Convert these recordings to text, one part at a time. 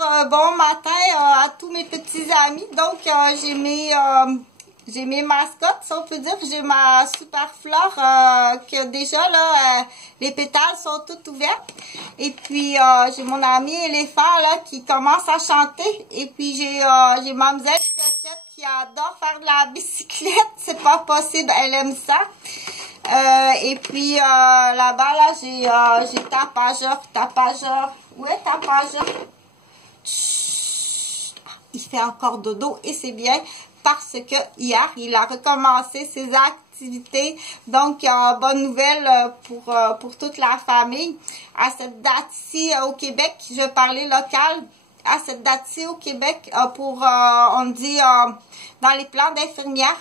bon matin à tous mes petits amis. Donc, j'ai mes mascottes, si on peut dire. J'ai ma super fleur que déjà, là, les pétales sont toutes ouverts. Et puis, j'ai mon ami éléphant, là, qui commence à chanter. Et puis, j'ai Mademoiselle Clochette qui adore faire de la bicyclette. C'est pas possible, elle aime ça. Et puis, là-bas, là, j'ai Tapageur. Où est Tapageur? Il fait encore dodo et c'est bien parce que hier, il a recommencé ses activités. Donc, bonne nouvelle pour toute la famille. À cette date-ci au Québec, je parlais local. À cette date-ci au Québec, on dit, dans les plans d'infirmière,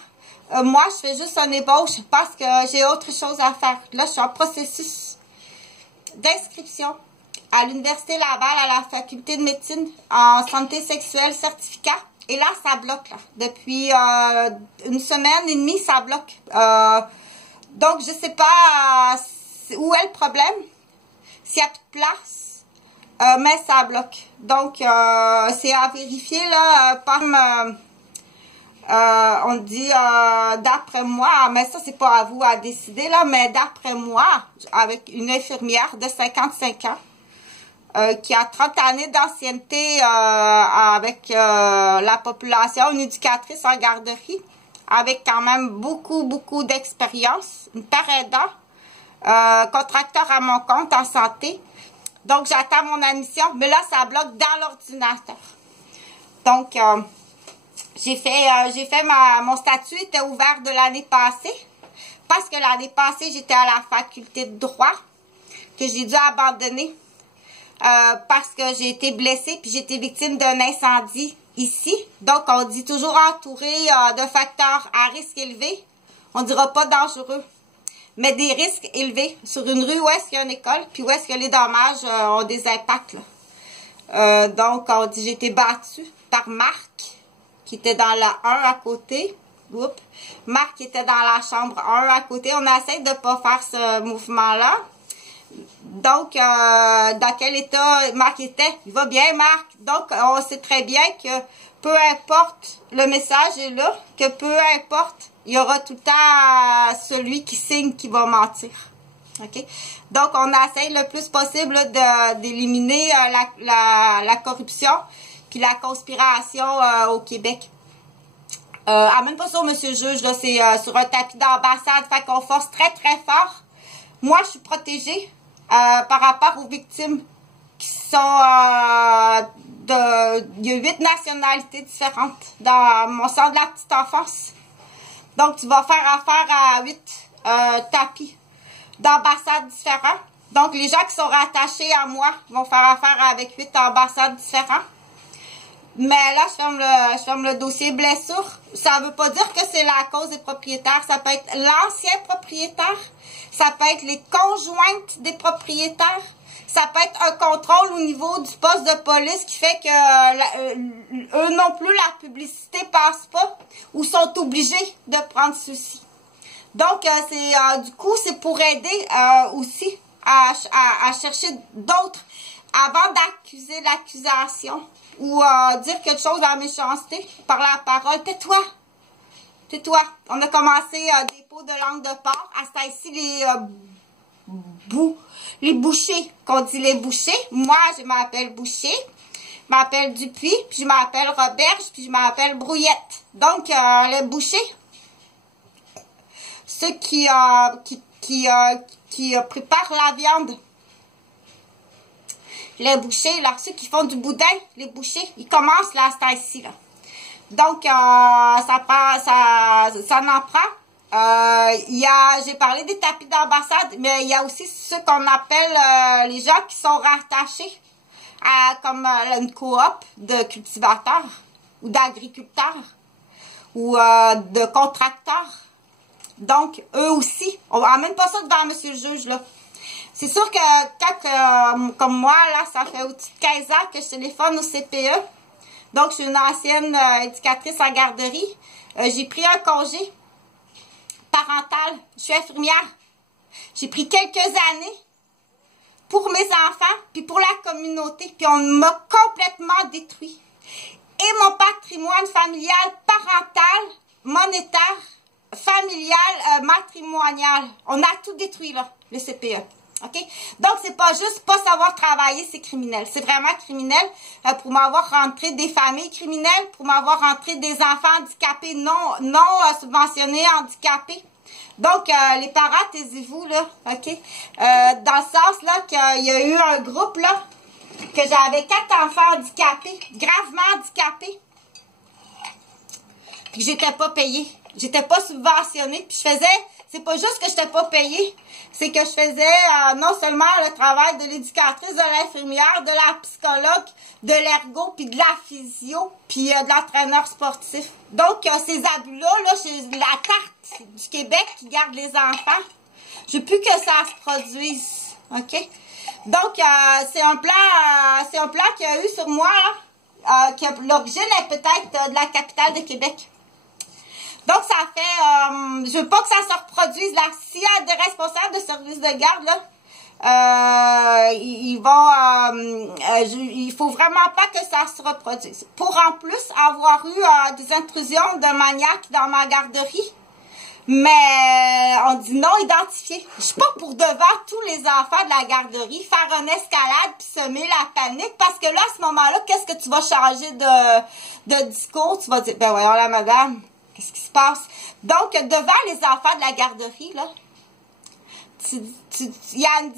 moi, je fais juste un ébauche parce que j'ai autre chose à faire. Là, je suis en processus d'inscription à l'Université Laval, à la faculté de médecine en santé sexuelle certificat. Et là, ça bloque, là. Depuis une semaine et demie, ça bloque. Donc, je sais pas où est le problème, s'il n'y a plus de place, mais ça bloque. Donc, c'est à vérifier, là, par on dit d'après moi, mais ça, c'est pas à vous à décider, là, mais d'après moi, avec une infirmière de 55 ans, qui a 30 années d'ancienneté avec la population, une éducatrice en garderie, avec quand même beaucoup d'expérience, une père aidant, contracteur à mon compte en santé. Donc, j'attends mon admission, mais là, ça bloque dans l'ordinateur. Donc, mon statut était ouvert de l'année passée, parce que l'année passée, j'étais à la faculté de droit, que j'ai dû abandonner. Parce que j'ai été blessée puis j'ai été victime d'un incendie ici. Donc, on dit toujours entouré de facteurs à risque élevé. On dira pas dangereux, mais des risques élevés sur une rue où est-ce qu'il y a une école puis où est-ce que les dommages ont des impacts. Donc, on dit j'ai été battue par Marc, qui était dans la 1 à côté. Oups. Marc qui était dans la chambre 1 à côté. On essaie de pas faire ce mouvement-là. Donc, dans quel état Marc était? Il va bien, Marc. Donc, on sait très bien que peu importe, le message est là, que peu importe, il y aura tout le temps celui qui signe qui va mentir. OK? Donc, on essaie le plus possible d'éliminer la corruption puis la conspiration au Québec. Amène pas ça au monsieur le juge, là, c'est sur un tapis d'ambassade, fait qu'on force très fort. Moi, je suis protégée par rapport aux victimes qui sont il y a 8 nationalités différentes dans mon centre de la petite enfance. Donc, tu vas faire affaire à 8 tapis d'ambassades différents. Donc, les gens qui sont rattachés à moi vont faire affaire avec 8 ambassades différentes. Mais là, je ferme le dossier blessure. Ça ne veut pas dire que c'est la cause des propriétaires. Ça peut être l'ancien propriétaire. Ça peut être les conjointes des propriétaires. Ça peut être un contrôle au niveau du poste de police qui fait que eux non plus, la publicité passe pas ou sont obligés de prendre ceci. Donc, du coup, c'est pour aider aussi à chercher d'autres avant d'accuser l'accusation ou dire quelque chose à la méchanceté par la parole. Tais-toi! Tais-toi! On a commencé des pots de langue de porc. À ce ici les bouchers, qu'on dit les bouchers. Moi, je m'appelle Boucher, je m'appelle Dupuis, puis je m'appelle Roberge, puis je m'appelle Brouillette. Donc, les bouchers, ceux qui préparent la viande. Les bouchers, là, ceux qui font du boudin, les bouchers, ils commencent là, à ce ici, là. Donc, ça n'en prend. J'ai parlé des tapis d'ambassade, mais il y a aussi ceux qu'on appelle les gens qui sont rattachés à comme une coop de cultivateurs ou d'agriculteurs ou de contracteurs. Donc, eux aussi, on n'amène pas ça devant monsieur le juge, là. C'est sûr que quand, comme moi, là, ça fait au-dessus de 15 ans que je téléphone au CPE. Donc, je suis une ancienne éducatrice en garderie. J'ai pris un congé parental. Je suis infirmière. J'ai pris quelques années pour mes enfants, puis pour la communauté. Puis on m'a complètement détruit. Et mon patrimoine familial, parental, monétaire, familial, matrimonial. On a tout détruit, là, le CPE. OK? Donc, c'est pas juste pas savoir travailler, c'est criminel. C'est vraiment criminel pour m'avoir rentré des familles criminelles, pour m'avoir rentré des enfants handicapés, non subventionnés, handicapés. Donc, les parents, taisez-vous, là, OK? Dans le sens, là, qu'il y a eu un groupe, là, que j'avais 4 enfants handicapés, gravement handicapés, puis que j'étais pas payée. J'étais pas subventionnée, puis je faisais, c'est pas juste que j'étais pas payée, c'est que je faisais non seulement le travail de l'éducatrice, de l'infirmière, de la psychologue, de l'ergo, puis de la physio, puis de l'entraîneur sportif. Donc, ces abus-là, là, c'est la carte du Québec qui garde les enfants. Je veux plus que ça se produise, OK? Donc, c'est un plan qu'il y a eu sur moi, là, que l'origine est peut-être de la capitale de Québec. Donc, ça fait, je veux pas que ça se reproduise, là. S'il y a des responsables de services de garde, là, il faut vraiment pas que ça se reproduise. Pour en plus avoir eu des intrusions de maniaques dans ma garderie, mais on dit non identifié. Je suis pas pour devant tous les enfants de la garderie faire une escalade puis semer la panique, parce que là, à ce moment-là, qu'est-ce que tu vas changer de discours? Tu vas dire, ben voyons la madame, qu'est-ce qui se passe? Donc, devant les enfants de la garderie, là, il y a une